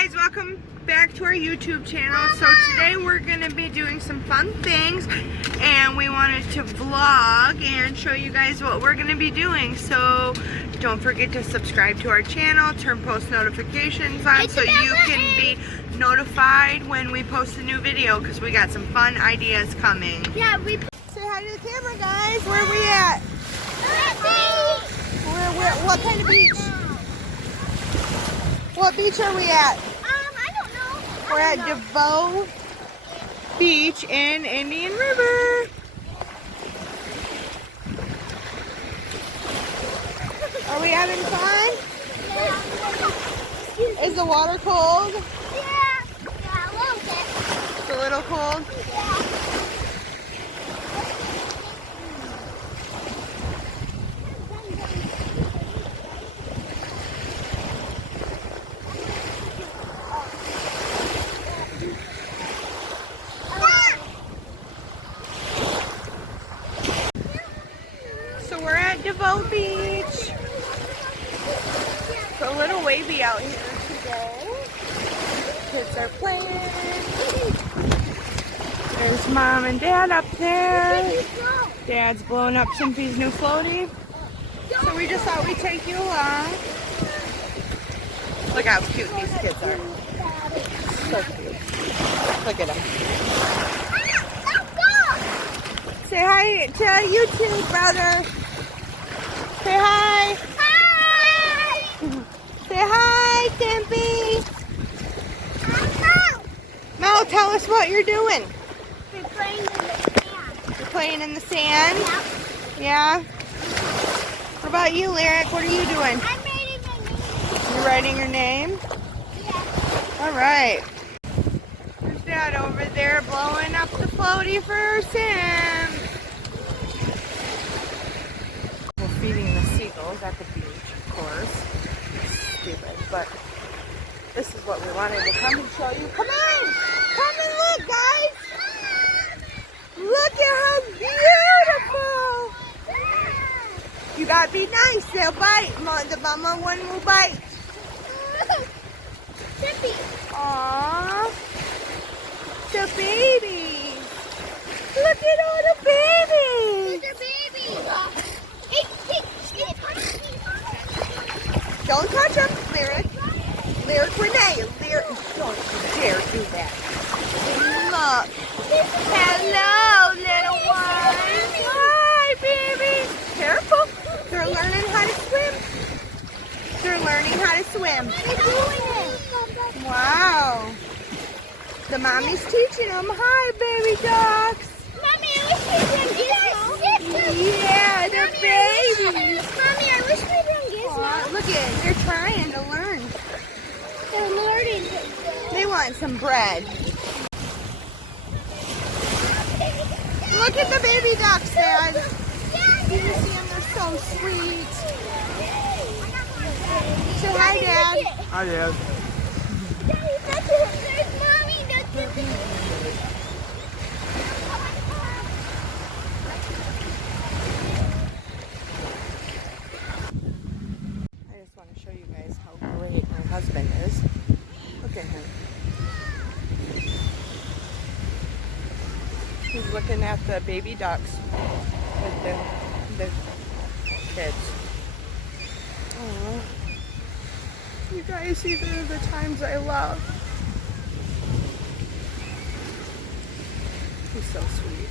guys, welcome back to our YouTube channel. So today we're going to be doing some fun things and we wanted to vlog and show you guys what we're going to be doing. So don't forget to subscribe to our channel, turn post notifications on so you can be notified when we post a new video because we got some fun ideas coming. Yeah, Say hi to the camera, guys. Where are we at? What kind of beach? What beach are we at? I don't know. We're at DeVoe Beach in Indian River. Are we having fun? Yeah. Is the water cold? Yeah, a little bit. It's a little cold. Yeah. So we're at DeVoe Beach. It's a little wavy out here today. Kids are playing. There's Mom and Dad up there. Dad's blowing up Simpy's new floaty. So we just thought we'd take you along. Look how cute these kids are. So cute. Look at them. Say hi to YouTube, brother. Say hi. Hi! Say hi, Simpy. Mel, tell us what you're doing. We're playing in the sand. You're playing in the sand? Yeah. Yeah? What about you, Lyric? What are you doing? I'm writing my name. You're writing your name? Yeah. All right. There's Dad over there blowing up the floaty for Sim. We're feeding the seagulls at the beach, of course. Stupid, but this is what we wanted to come and show you. Come on! Come and look, guys! Look at how beautiful! You gotta be nice, they'll bite. The mama one will bite. Simpy. Aww. The babies. Look at all the babies. These are babies. Don't touch them, Lyric. Lyric, Renee. Lyric, don't you dare do that. Look. Hello, little ones. Hi, baby. Careful. They're learning how to swim. They're learning how to swim. They're doing it. Wow. The mommy's teaching them. Hi, baby ducks. Mommy, I wish we didn't get Yeah, the babies. Mommy, I wish we didn't get Aw, look at it. They're trying to learn. They're learning. They want some bread. Look at the baby ducks, Dad. You see them? They're so sweet. Say hi, Dad. Hi, Dad. There's Mommy. I just want to show you guys how great my husband is. Look at him. He's looking at the baby ducks with the kids. Aww. You guys, these are the times I love. He's so sweet.